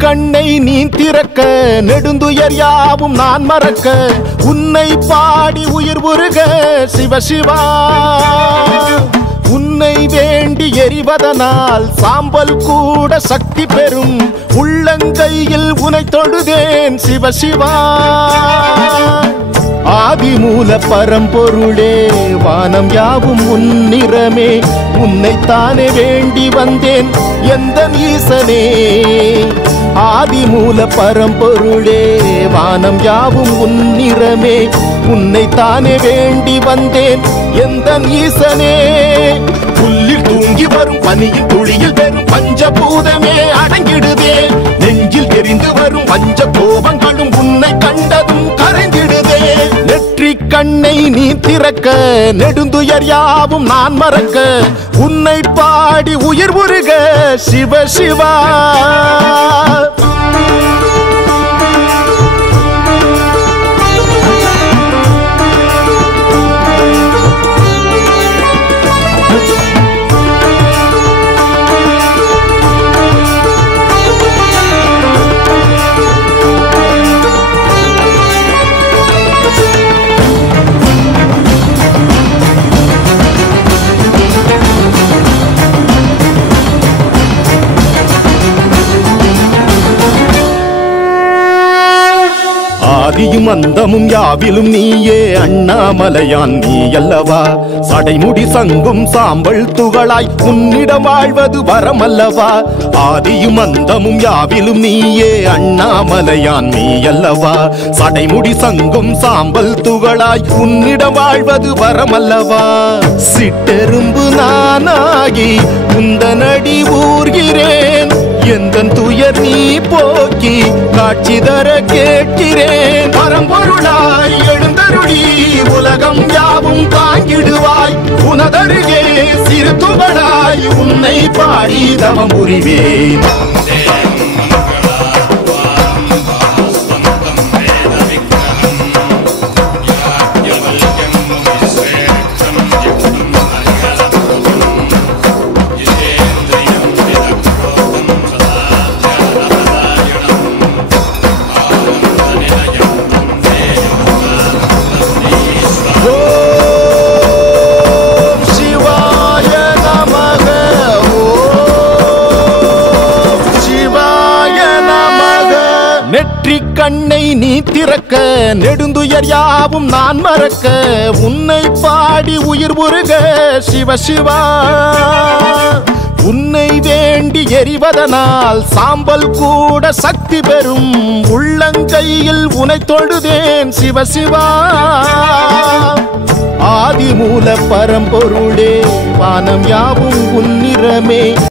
கண்ணை நீ திறக்க நெடுந்துயர் யாவும் நான் மறக்க உன்னை பாடி உயிர் உருக சிவ சிவா உன்னை வேண்டி எரிவதனால் சாம்பல் கூட சக்தி பெறும் உள்ளங்கையில் உனை தொழுதேன் சிவ சிவா ஆதிமூல பரம்பொருளே வானம் யாவும் உன்னிறமே உன்னைத்தானே வேண்டி வந்தேன் எந்த ஈசனே ஆதிமூல பரம்பொருளே வானம் யாவும் உன்னிறமே உன்னைத்தானே வேண்டி வந்தேன் எந்த ஈசனே புல்லில் தூங்கி வரும் பனியில் துளியில் பெறும் பஞ்சபூதமே அடங்கிடுதே நெஞ்சில் எரிந்து வரும் பஞ்ச கோபங்களும் உன்னை கண்டதும் கரைந்திடுதே நெற்றி கண்ணை நீ திறக்க நெடுந்துயர் யாவும் நான் மறக்க உன்னை பாடி உயிர் உருக சிவ சிவா ஆதியும் அந்தமும் யாவிலும் நீயே அண்ணாமலையான் நீ அல்லவா சடைமுடி சங்கும் சாம்பல் துகளாய் உன்னிடம் வாழ்வது வரமல்லவா ஆதியும் அந்தமும் யாவிலும் நீயே அண்ணாமலையான் நீ அல்லவா சடைமுடி சங்கும் சாம்பல் துகளாய் உன்னிடம் வாழ்வது வரமல்லவா சிட்டெரும்பு நானாகி உந்தனடி ஊர்கிறேன் எந்தன் துயர் நீ போக்கி காட்சி தர கேட்கிறேன் பரம்பொருளாய் எழுந்தருளி உலகம் யாவும் தாங்கிடுவாய் உனதருகே சிறு துகளாய் உன்னை பாடி தவம் புரிவேன் நெற்றி கண்ணை நீ திறக்க நெடுந்துயர் யாவும் நான் மறக்க உன்னை பாடி உயிர் உருக சிவ சிவா உன்னை வேண்டி எரிவதனால் சாம்பல் கூட சக்தி பெறும் உள்ளங்கையில் உனை தொழுதேன் சிவ சிவா ஆதிமூல பரம்பொருளே வானம் யாவும் உன்னிறமே